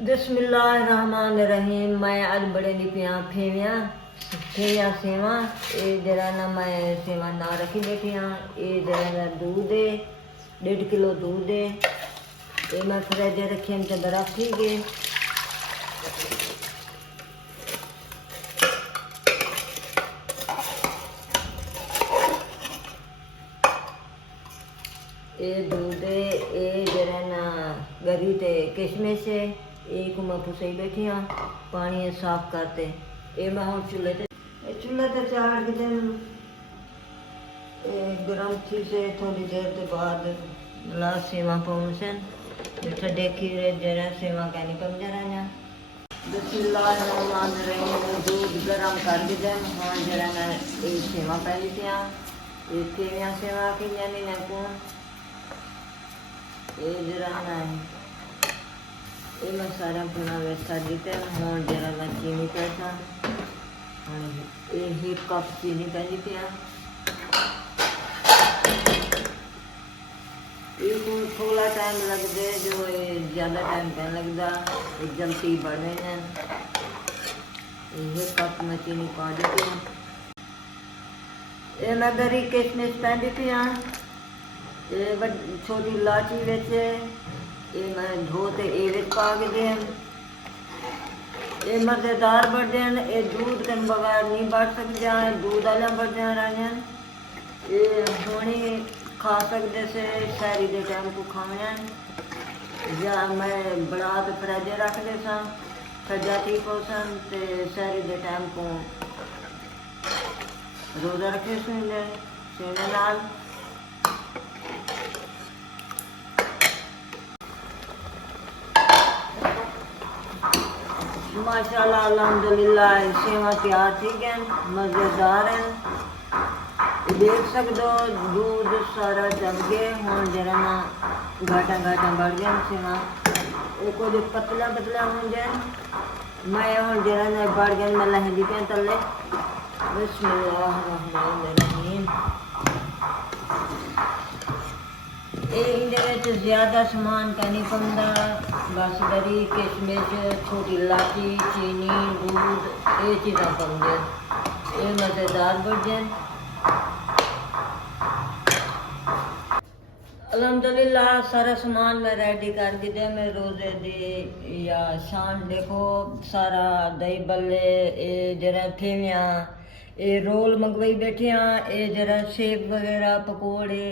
बिस्मिल्लाहिर्रहमानिर्रहीम। मैं आज बड़े लिपियाँ फेवियाँ सेवा ये जरा ना मैं सेवा ना रखी बैठी हाँ। ये जरा ना दूध है 1.5 किलो दूध है। ये मैं फ्रिज रखी हम तो बर्फ थी गए। ये दूध है ये जरा ना गरी ते किशमिश है। एक मैं फुसई बैठी हाँ पानी साफ करते। ये मैं हूँ चूल्हे ते चाढ़ के दिन गरम थी से थोड़ी देर के बाद गिलास सेवा पाउन से ठंडे खीरे जरा सेवा कहनी कम जरा ना। बिस्मिल्लाहिर्रहमानिर्रहीम। दूध गरम कर के दिन हाँ जरा ना ये सेवा पहली थी हाँ। ये केवियाँ सेवा की जानी ना कौन ये जरा ना ये मैं सारा पुना वैसा जीते हूँ जरा मैं चीनी पैसा ये 1 कप चीनी पहली थी ये थोड़ा टाइम लग दे जो ये ज़्यादा टाइम पहन लगता ये जल्दी बढ़े हैं। 1 कप में चीनी पा देती हूँ। ये मैं गरी किशमिश पहन देती हूँ। ये छोटी इलायची बेचे ये मैं धोते ये पा के दें। ये मज़ेदार बढ़ जाए ये दूध के बगैर नहीं बढ़ सकते जाए दूध वाला बढ़ जा रहे हैं। ये होनी खा सकते से शहरी के टाइम को खाने या मैं बड़ा तो फ्रिज रख दे सजा ठीक हो सन ते शहरी के टाइम को रोज़ा रखे सुने नाल। माशाल्लाह अल्हम्दुलिल्लाह सेवा तैयार थी गए मज़ेदार है। देख सकते हो दूध सारा जम गए हूँ जरा ना घाटा बढ़ गया सेवा वो कुछ पतला हो जाए मैं हूँ जरा ना बढ़ गया मैं लहंदी पे तले। बिस्मिल्लाहिर्रहमानिर्रहीम। ये ज़्यादा सामान का नहीं पड़ता बस गरी किशमिश छोटी इलायची चीनी दूध ये चीज़ा पाऊंगे ये मज़ेदार बढ़ जाए। अल्हम्दुलिल्लाह सारा सामान मैं रेडी करके दे मैं रोज़े दे या शान देखो सारा दही बल्ले ये जरा फेवियाँ ये रोल मंगवाई बैठी हाँ। ये जरा सेब वगैरह पकौड़े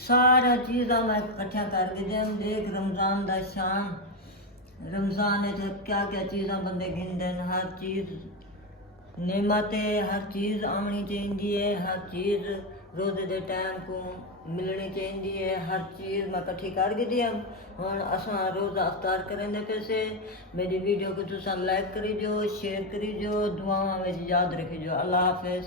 सारा चीज़ा मैं इकट्ठा करके दे देख रमज़ान का शान रमज़ान है तो क्या क्या चीज़ा बंदे गिनते हैं। हर चीज़ नेमत है हर चीज़ आनी चाहिए हर चीज़ रोज़े के टाइम को मिलनी चाहिए हर चीज़ मैं इकट्ठी करके दी हूँ। असा रोज़ा अफ्तार करेंगे पैसे मेरी वीडियो को तुम लाइक करी जो शेयर करी जो दुआओं में याद रखी जो। अल्लाह हाफिज़।